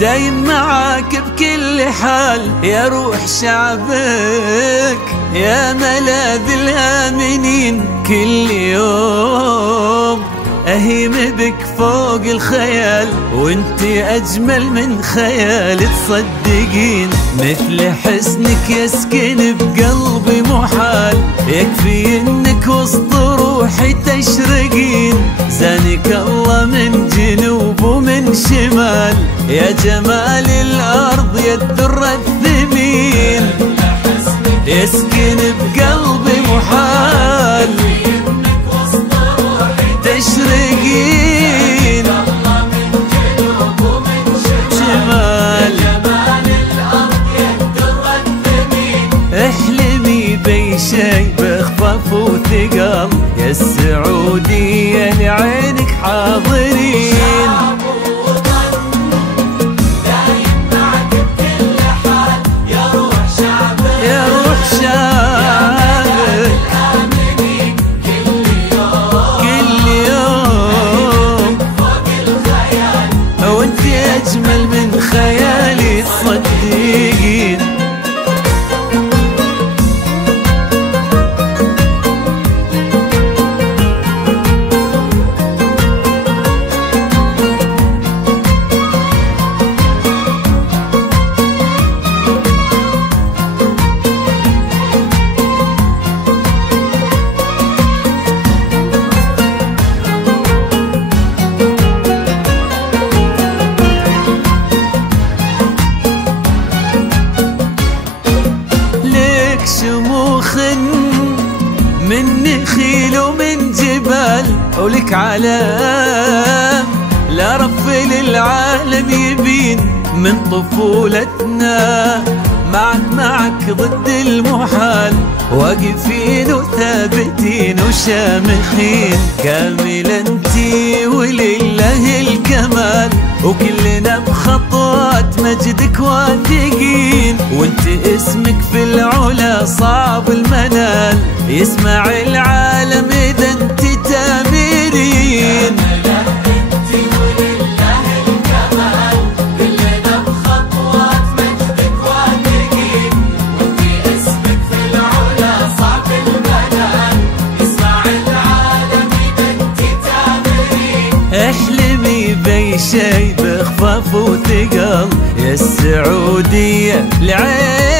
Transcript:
دايم معاك بكل حال يا روح شعبك، يا ملاذ الآمنين كل يوم أهيم بك فوق الخيال، وانت أجمل من خيال تصدقين، مثل حسنك يسكن بقلبي محال، يكفي انك وسط روحي تشرقين، زانك الله من جنوب ومن شمال، يا جمال الأرض يا الدر الثمين، يسكن بقلبي محال تشرقين، شمال احلمي بي شي بخفاف وثقل، يا السعودية لعينك حاضرين، يا روح شعبك كل يوم وانت اجمل من خيالي تصدقين. شموخ من نخيل ومن جبال، ولك علام لا رف للعالم يبين، من طفولتنا معك ضد المحال، واقفين وثابتين وشامخين، كامل انتي ولله الكمال، وكلنا بخطوات مجدك واثقين، وانت اسمك في العلا صعب المنال، يسمع العالم اذا انت تامرين، احلمي بي شي بخفاف وثقل، يا السعودية لعين